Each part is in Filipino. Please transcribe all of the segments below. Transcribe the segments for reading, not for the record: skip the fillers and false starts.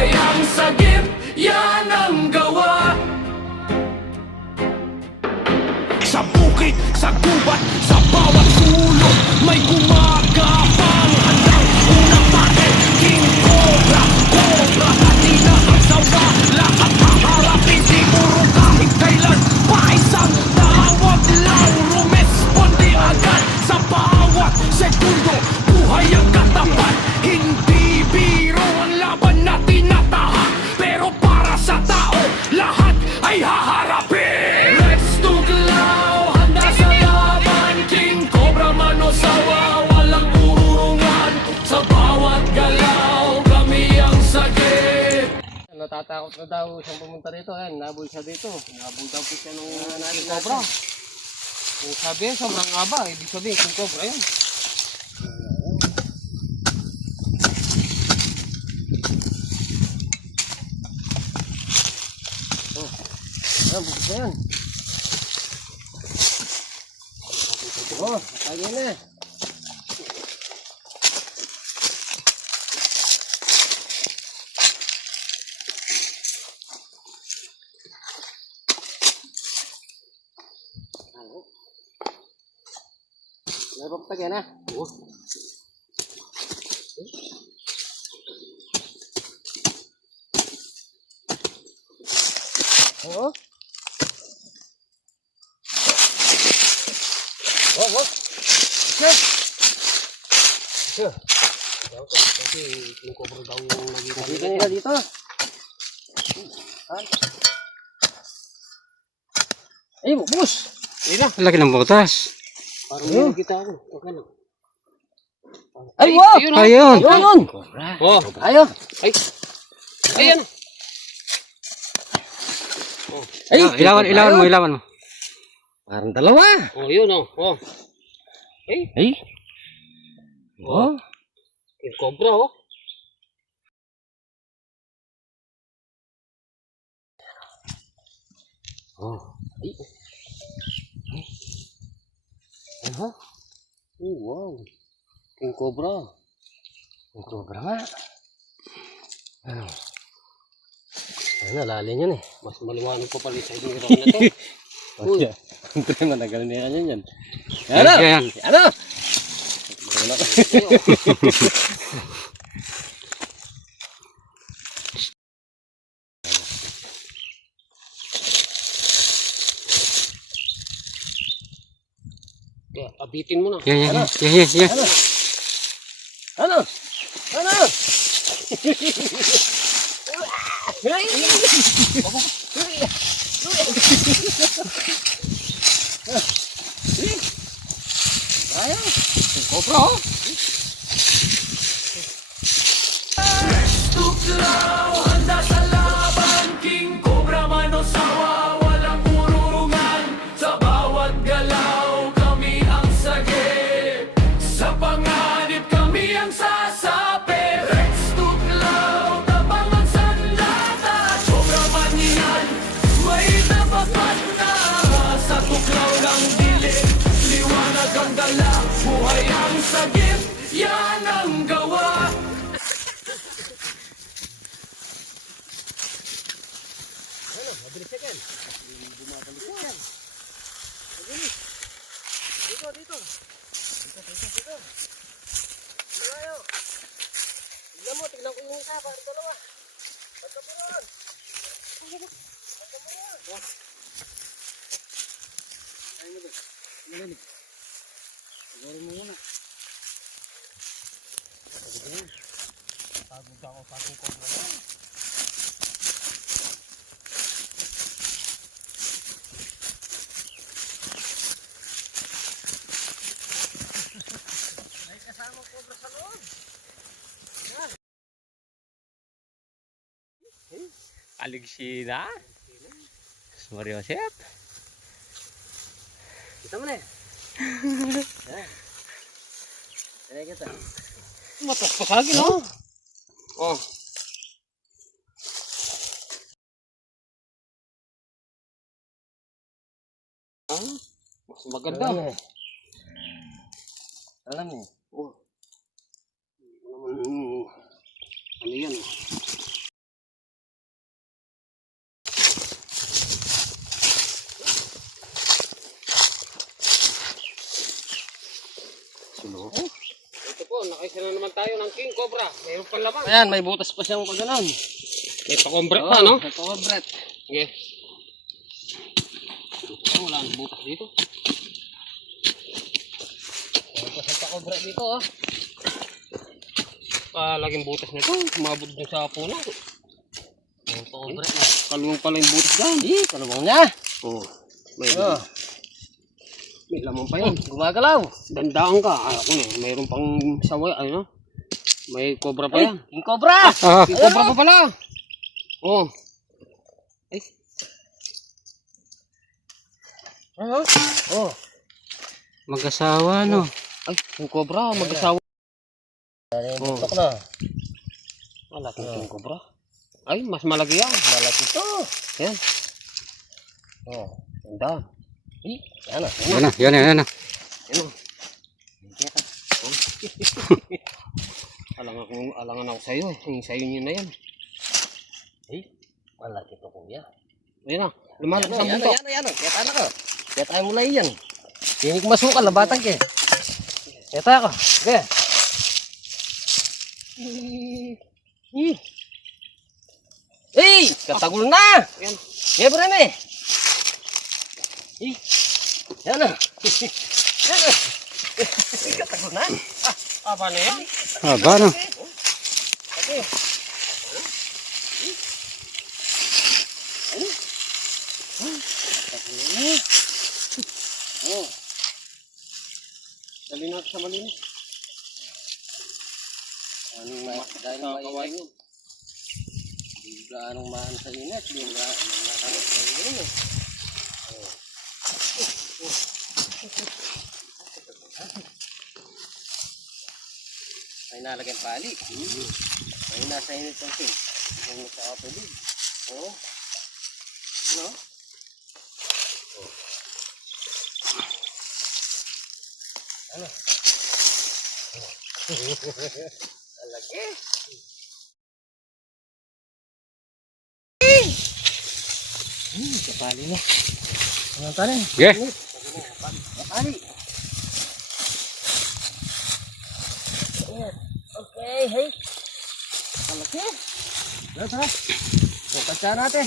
Buhay ang sagip, yan ang gawa. Sa bukid, sa gubat, sa bawat sulok may gumagapang handang unang pake. King Cobra, Cobra, di na ang sawa. Lahat haharapin, siguro kahit kailan. Paisang tawag lang, rumesponde agad. Sa bawat segundo, buhay ang katapat. Hindi biro ang laban na tinatahak, pero para sa tao, lahat ay haharapin. Let's tuglaw, handa sa laban. King Cobra man o sawa, walang ururungan. Sa bawat galaw, kami ang sagip. Natatakot na daw siyang pumunta rito. Ayan, nabul siya dito. Nabul daw po siya nung King Cobra. Kung sabi, sobrang haba. Ibig sabihin, King Cobra yan. Ayan, bukit na yan. Oh, kaya na. Meron pa kaya na. Oh. Oh. Sure. Kasi King Cobra daw yung nakita nila dito. Ay, bubus! Laki ng butas. Parang yun kita ako. Okay lang. Ay, wow! Ayun! Ayun! Oh! Ayun! Ay! Ayun! Ay! Ilawan mo. Parang dalawa! Oh, yun oh. Oh. Ay! Oh! King Cobra oh. Oh! Ay! Ano? Oh, wow! King Cobra! King Cobra nga! Ano? Ano, lalim yan eh. Mas maliwanag pa pala sa inyo na to. Uy! Hindi managal niya yan yan. Ano? Yan. Ano? Kaya, abitin mo na. Yan. Ano? Ayaw! Cobra oh. Tuklaw, handa sa laban. King Cobra man o sawa, walang ururungan. Sa bawat galaw, kami ang sagip. Sa panganib, kami ang sasapi. Rex tuklaw, tabang ang sandata. Cobra man yan, may tapapat na. Sa tuklaw ng dilim, liwanag ang dala. Buhay ang sagip, yan ang gawa. Mabilis yan. Bumabalik yan. Mabilis. Dito. Malayo. Tignan ko yung isa. Parang dalawa. Pagka mo ron. Ayun mo din. Malinig. Siguro mo muna. Pagod ako sa aking Cobra yan. Cobra sa loob. Aligsina. Mario Chef. Kita mo na eh. Ayan kita. Matas pa kagin oh. Oh. Mas maganda. Alam niyo. Oh. Ano yan? Tulo. Ito po, nakaisa na naman tayo ng king cobra. Mayroon pang laman. Ayan, may butas pa siyang pagganon. May pakombret pa, no? May pakombret. Sige. Oh, wala nang butas dito. May pa sa pakombret dito, oh. Laging butas nito. Umabot dun sa puno. May pakombret na. Kalawang pala yung butas dyan. Kalawang na. Oh. May, Oh, may laman pa yan. gumagalaw. Dandaan ka. Ako na. Mayroon pang saway. Ano? May cobra pa yan. King Cobra! King cobra pa pala. Oh. Ay. Ano? Oh. Mag-asawa, no? Ay, king cobra. Mag-asawa. Oh. Tok na. Malaki king cobra. Ay, mas malaki yan. Malaki to. Yan. Oh. Ganda. Yan na. Yan na, yan na, yan na. Yan o. Alangan ako sa'yo. Yung sa'yo nyo na yan. Malaki to, kuya. Ayan na. Lumalaki sa buntok. Yan. Kaya tayo ka. Kaya tayo mulai yan. Hindi ko masukal na batang ke. Kaya tayo ka. Okay. Katagul na! Yan. Kaya pa rin eh. Yan na. Yan na. Katagul na. Paano yan? Haba, no? Okay. Oh. Dali natin sa malinis. Dahil mainit yun. Hindi gaanong mahan sa init. Hindi gaanong sa init. May nalagyan pali. May nasa init ang king. May nasa kapatid. Oh. No? Ano? Alaki. Kapali na. Ano tali? Okay. Kapali. Okay, hey. Alaki. Tara. Pagkatsa natin.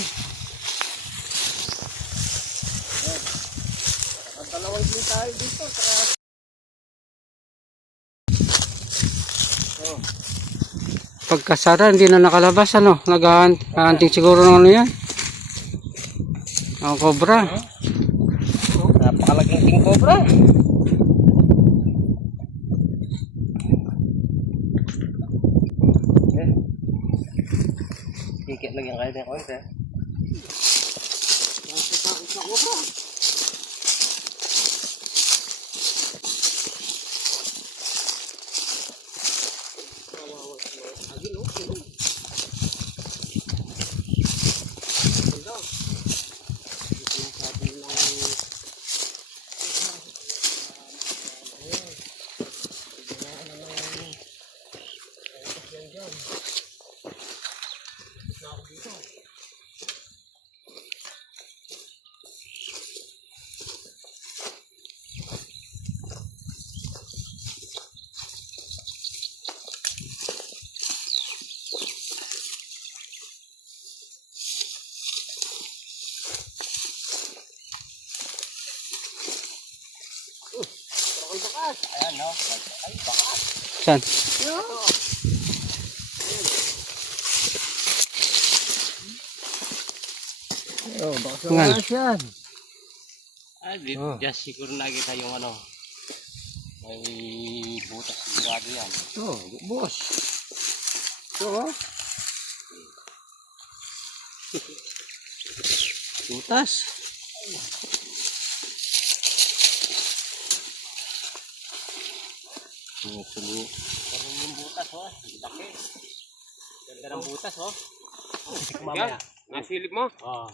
Ang dalawang din tayo dito. Pagkasara, hindi na nakalabas, ano? Nag-aanting siguro ng ano yan. Ang cobra. Napakalaking king cobra. Tikit lagi ang kaya ng konti. Ayan, no? Ay, bakas. Saan? Oh, bakas Nga. na bakas yan. Just siguro nakita yung ano. May butas sigurado yan. Oh, boss. Oh. Butas. Sulo. Parang yung butas, oh. Laki. Ganda ng butas, oh. Yan. Nasilip mo? Oo.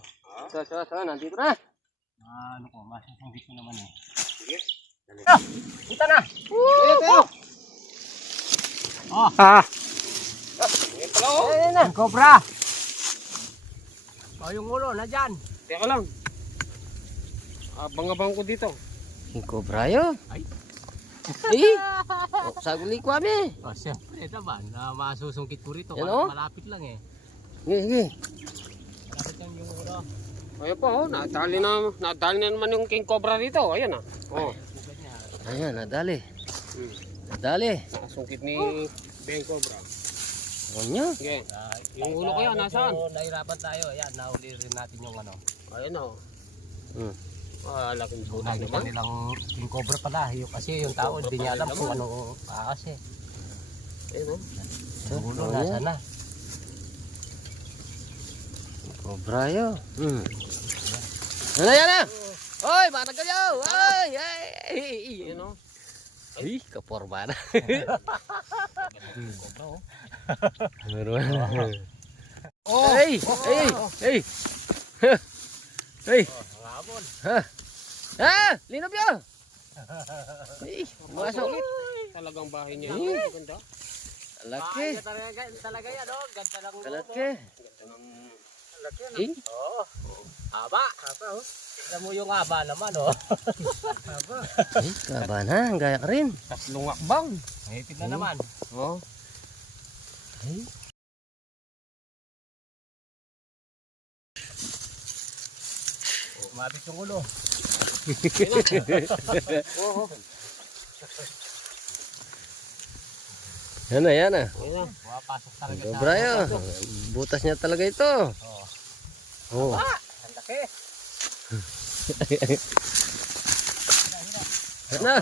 So, nandito na. Ano ko, masusunggit ko naman eh. Sige. Kita na. Ito! Ah! Ayan pala, oh. Ayan na. Cobra! Oh, yung ulo, na dyan. Teka lang. Abang-abang ko dito. Yung cobra yun. Eh, saguli ko kami. Oh, siyempre naman, masusungkit ko rito. Yan, oh. Malapit lang eh. Sige. Malapit lang yung ulo. Ayun po, nadali na naman yung king cobra dito. Ayan ah. Oh. Ugat niya. Ayan, nadali. Nadali. Nakasungkit ni Beng Cobra. Ano? Okay. Yung ulo ko yan, nasaan? Nahirapan tayo. Ayan, nahuli rin natin yung ano. Ayun oh. Laking butas Nakita naman. nilang king cobra pala. Kasi yung tao, hindi niya alam kung ano kasi. Ayun oh. Yung ulo, Oh, nasa yan. na. Cobra yun. Ano yan ah? Oy, manag kayo! Oy! Ay! Ayun oh. Ay, kaporma na. Cobra oh. Meron. Hey! Hey! Hey! Hey! Ang habol. Ha! Linap yun! Ay! Masok! Talagang bahay niya. Eh. Ganda. Laki! Talaga yan oh. Ganda lang. Laki! Laki ano? Eh? Oo. Haba. Haba oh. Tignan mo yung haba naman oh. Haba. Ay, kaba na. Gaya ka rin. Tatlong akbang. Mahipit na naman. Oh. Ay. Umabit yung ulo. Yan na, yan na. Pumapasok talaga Cobra yun. Butas niya talaga ito. Oh. Ang laki. Ano?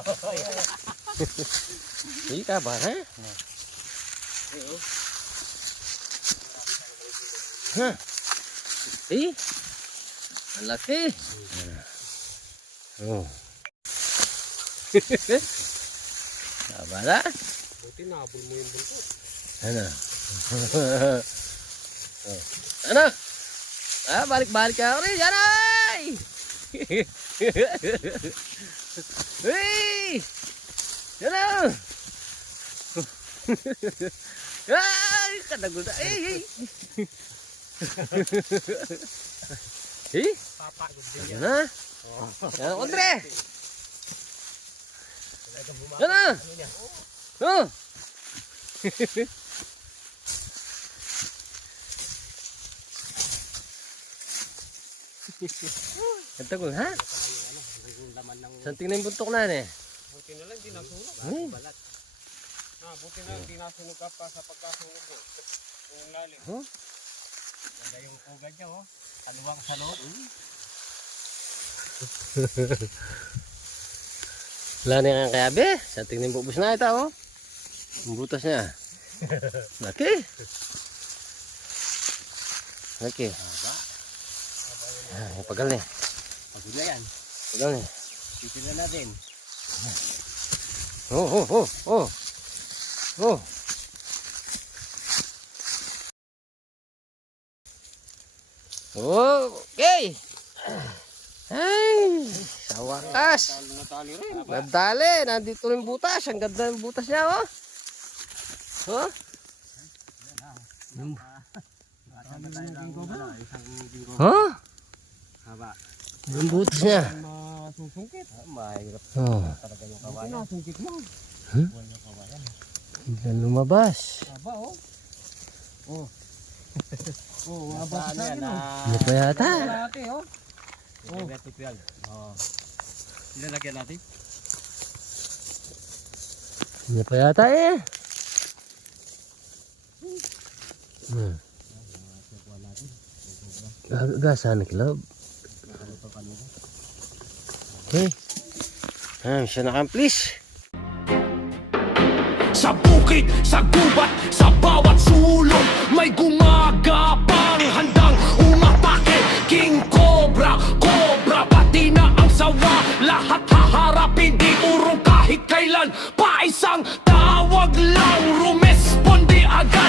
Hindi ka ba, ha? Ha? Eh? Ang laki. Oh. Tama na? Buti nabol mo yung buntot. Ano? Oh. Ano? Ah, balik-balik ka rin. Yan ay! Hey! Yan na! Ay! Kadagol na. Hey! Hey! Hey! Papagod din. Yan na! Yan, Andre! Yan na! Oh! Kadagol, ha? Yung laman ng Saan tingnan yung buntok na yan eh? buti na lang, di nasunog. Ay. Balat. Buti na lang, di nasunog ka pa sa pagkasunog mo. Yung lalim. Huh? Ganda yung pugad niya, oh. Kaluwang sa loob. Wala na yung kayabe. Saan tingnan yung bubus na ito, oh? Ang butas niya. Laki. Laki. Ah, pagal na. Pagod na yan. Pagal na. Titignan natin. Oh, oh, oh, oh. Oh. Okay. Ay, sa wakas. Natali rin. Nadali. Nandito yung butas. Ang ganda ng butas niya, oh. Oh. Huh? Haba. Yung butas niya. Masusungkit. Mahirap Oh. talaga yung kawayan. Nasungkit mo. Buwan yung kawayan. Hindi lumabas. Haba, oh. Oh. Oh, haba sa akin, oh. Ano pa yata? Kalahati, oh. Oh. Oh. Ilalagyan natin. Ano pa yata eh? Gagasan na kilab. Okay. Siya na-accomplish. Sa bukid, sa gubat, sa bawat sulok may gumagapang handang umatake. King Cobra, Cobra, pati na ang sawa. Lahat haharapin, di urong kahit kailan. Paisang tawag lang, rumesponde agad.